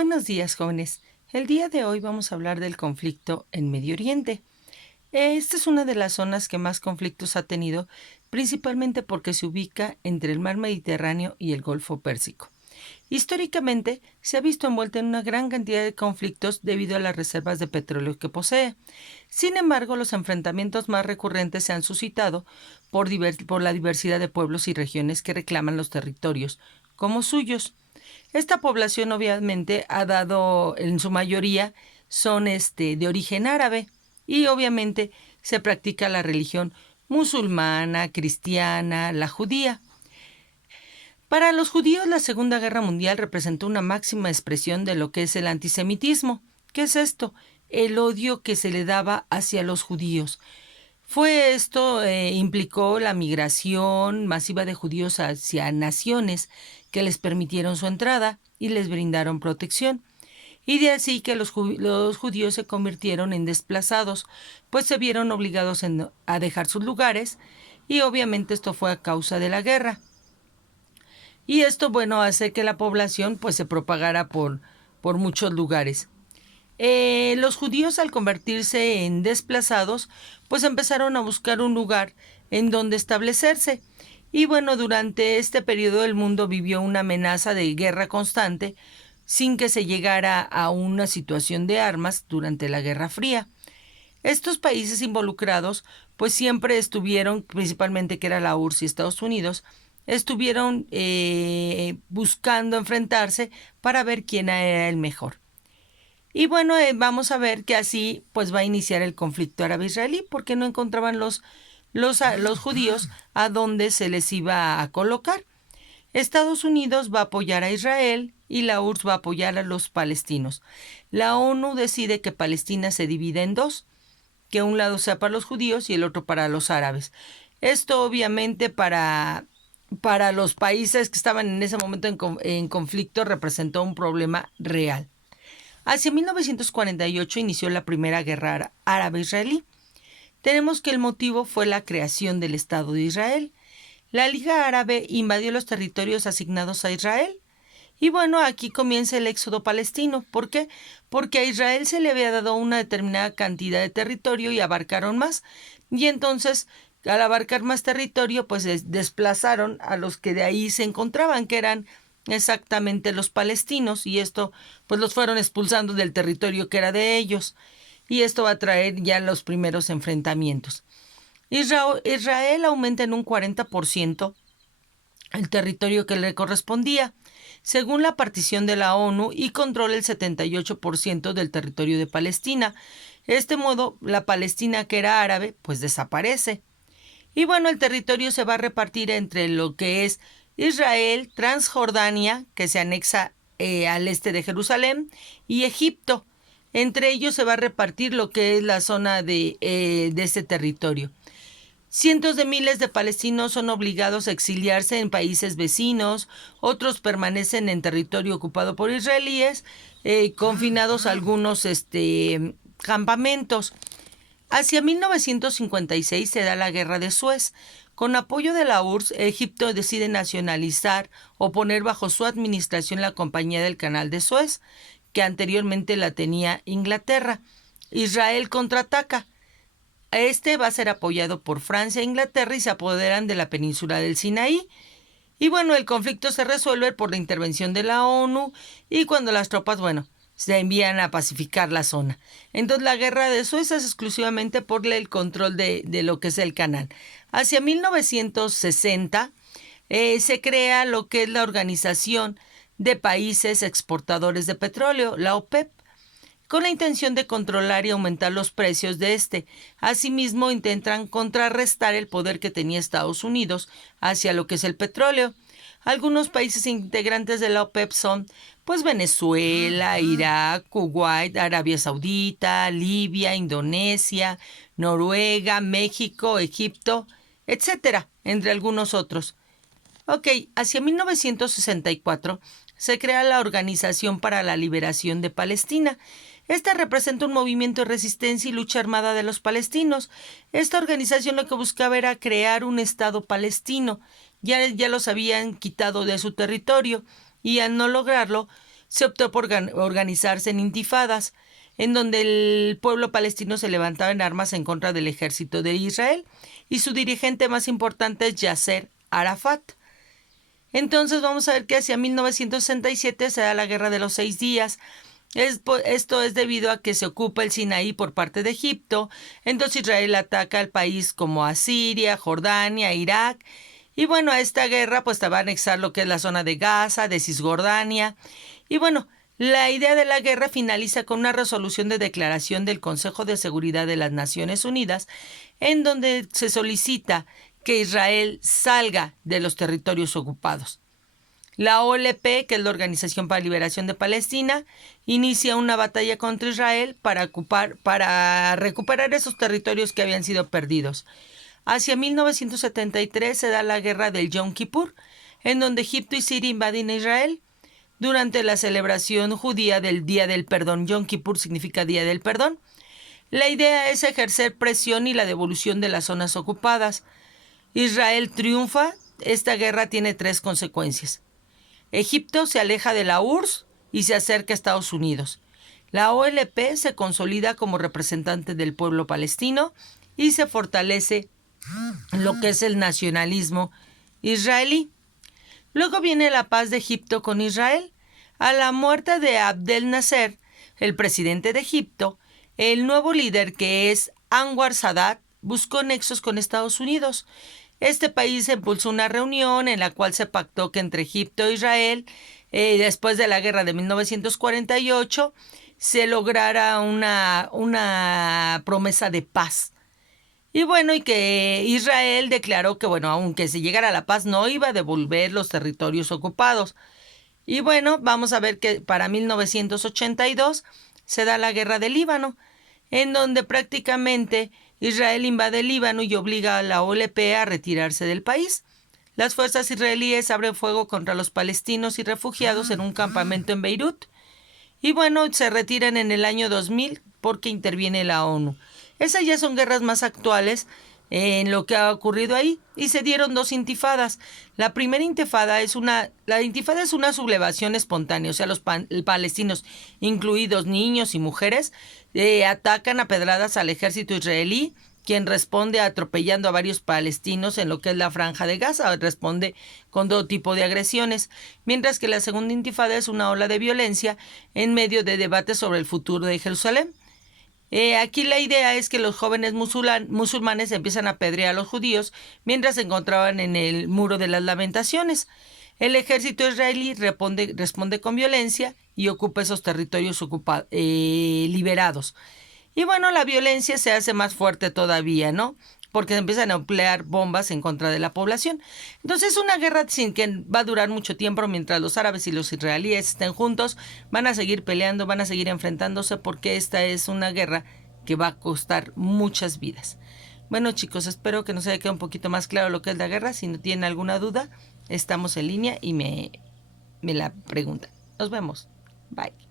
Buenos días, jóvenes. El día de hoy vamos a hablar del conflicto en Medio Oriente. Esta es una de las zonas que más conflictos ha tenido, principalmente porque se ubica entre el mar Mediterráneo y el Golfo Pérsico. Históricamente, se ha visto envuelta en una gran cantidad de conflictos debido a las reservas de petróleo que posee. Sin embargo, los enfrentamientos más recurrentes se han suscitado por la diversidad de pueblos y regiones que reclaman los territorios como suyos. Esta población obviamente ha dado, en su mayoría, son de origen árabe y obviamente se practica la religión musulmana, cristiana, la judía. Para los judíos, la Segunda Guerra Mundial representó una máxima expresión de lo que es el antisemitismo. ¿Qué es esto? El odio que se le daba hacia los judíos. Implicó la migración masiva de judíos hacia naciones que les permitieron su entrada y les brindaron protección. Y de así que los judíos se convirtieron en desplazados, pues se vieron obligados a dejar sus lugares, y obviamente esto fue a causa de la guerra. Y esto, hace que la población se propagara por muchos lugares. Los judíos, al convertirse en desplazados, empezaron a buscar un lugar en donde establecerse. Y durante este periodo el mundo vivió una amenaza de guerra constante sin que se llegara a una situación de armas durante la Guerra Fría. Estos países involucrados siempre estuvieron, principalmente que era la URSS y Estados Unidos, estuvieron buscando enfrentarse para ver quién era el mejor. Y vamos a ver que así va a iniciar el conflicto árabe-israelí, porque no encontraban los judíos a dónde se les iba a colocar. Estados Unidos va a apoyar a Israel y la URSS va a apoyar a los palestinos. La ONU decide que Palestina se divide en dos, que un lado sea para los judíos y el otro para los árabes. Esto obviamente para los países que estaban en ese momento en conflicto representó un problema real. Hacia 1948 inició la primera guerra árabe-israelí. Tenemos que el motivo fue la creación del Estado de Israel. La Liga Árabe invadió los territorios asignados a Israel. Y aquí comienza el éxodo palestino. ¿Por qué? Porque a Israel se le había dado una determinada cantidad de territorio y abarcaron más. Y entonces, al abarcar más territorio, desplazaron a los que de ahí se encontraban, que eran exactamente los palestinos, y esto los fueron expulsando del territorio que era de ellos, y esto va a traer ya los primeros enfrentamientos. Israel aumenta en un 40% el territorio que le correspondía, según la partición de la ONU, y controla el 78% del territorio de Palestina. De este modo, la Palestina que era árabe, desaparece. Y el territorio se va a repartir entre lo que es Israel, Transjordania, que se anexa al este de Jerusalén, y Egipto. Entre ellos se va a repartir lo que es la zona de este territorio. Cientos de miles de palestinos son obligados a exiliarse en países vecinos, otros permanecen en territorio ocupado por israelíes, confinados a algunos campamentos. Hacia 1956 se da la Guerra de Suez. Con apoyo de la URSS, Egipto decide nacionalizar o poner bajo su administración la Compañía del Canal de Suez, que anteriormente la tenía Inglaterra. Israel contraataca. Va a ser apoyado por Francia e Inglaterra y se apoderan de la península del Sinaí. Y el conflicto se resuelve por la intervención de la ONU y cuando las tropas, se envían a pacificar la zona. Entonces la Guerra de Suez es exclusivamente por el control de lo que es el canal. Hacia 1960 se crea lo que es la Organización de Países Exportadores de Petróleo, la OPEP, con la intención de controlar y aumentar los precios de este. Asimismo, intentan contrarrestar el poder que tenía Estados Unidos hacia lo que es el petróleo. Algunos países integrantes de la OPEP son Venezuela, Irak, Kuwait, Arabia Saudita, Libia, Indonesia, Noruega, México, Egipto, etcétera, entre algunos otros. Hacia 1964 se crea la Organización para la Liberación de Palestina. Esta representa un movimiento de resistencia y lucha armada de los palestinos. Esta organización lo que buscaba era crear un Estado palestino. Ya los habían quitado de su territorio y al no lograrlo, se optó por organizarse en intifadas, en donde el pueblo palestino se levantaba en armas en contra del ejército de Israel, y su dirigente más importante es Yasser Arafat. Entonces vamos a ver que hacia 1967 se da la Guerra de los 6 días. Esto es debido a que se ocupa el Sinaí por parte de Egipto. Entonces Israel ataca al país como a Siria, Jordania, Irak. Y bueno, a esta guerra pues te va a anexar lo que es la zona de Gaza, de Cisjordania. Y bueno, la idea de la guerra finaliza con una resolución de declaración del Consejo de Seguridad de las Naciones Unidas, en donde se solicita que Israel salga de los territorios ocupados. La OLP, que es la Organización para la Liberación de Palestina, inicia una batalla contra Israel para recuperar esos territorios que habían sido perdidos. Hacia 1973 se da la guerra del Yom Kippur, en donde Egipto y Siria invaden Israel. Durante la celebración judía del Día del Perdón, Yom Kippur significa Día del Perdón, la idea es ejercer presión y la devolución de las zonas ocupadas. Israel triunfa. Esta guerra tiene 3 consecuencias. Egipto se aleja de la URSS y se acerca a Estados Unidos. La OLP se consolida como representante del pueblo palestino y se fortalece lo que es el nacionalismo israelí. Luego viene la paz de Egipto con Israel. A la muerte de Abdel Nasser, el presidente de Egipto, el nuevo líder, que es Anwar Sadat, buscó nexos con Estados Unidos. Este país impulsó una reunión en la cual se pactó que entre Egipto e Israel, después de la guerra de 1948, se lograra una promesa de paz. Y bueno, y que Israel declaró que, bueno, aunque se llegara a la paz, no iba a devolver los territorios ocupados. Y bueno, vamos a ver que para 1982 se da la guerra del Líbano, en donde prácticamente Israel invade el Líbano y obliga a la OLP a retirarse del país. Las fuerzas israelíes abren fuego contra los palestinos y refugiados en un campamento en Beirut. Y bueno, se retiran en el año 2000 porque interviene la ONU. Esas ya son guerras más actuales en lo que ha ocurrido ahí, y se dieron 2 intifadas. La primera intifada es una sublevación espontánea, o sea, los palestinos, incluidos niños y mujeres, atacan a pedradas al ejército israelí, quien responde atropellando a varios palestinos en lo que es la franja de Gaza, responde con todo tipo de agresiones, mientras que la segunda intifada es una ola de violencia en medio de debates sobre el futuro de Jerusalén. Aquí la idea es que los jóvenes musulmanes empiezan a apedrear a los judíos mientras se encontraban en el Muro de las Lamentaciones. El ejército israelí responde con violencia y ocupa esos territorios liberados. Y bueno, la violencia se hace más fuerte todavía, ¿no? Porque se empiezan a emplear bombas en contra de la población. Entonces, una guerra sin que va a durar mucho tiempo, mientras los árabes y los israelíes estén juntos, van a seguir peleando, van a seguir enfrentándose, porque esta es una guerra que va a costar muchas vidas. Bueno, chicos, espero que nos haya quedado un poquito más claro lo que es la guerra. Si no tienen alguna duda, estamos en línea y me la preguntan. Nos vemos. Bye.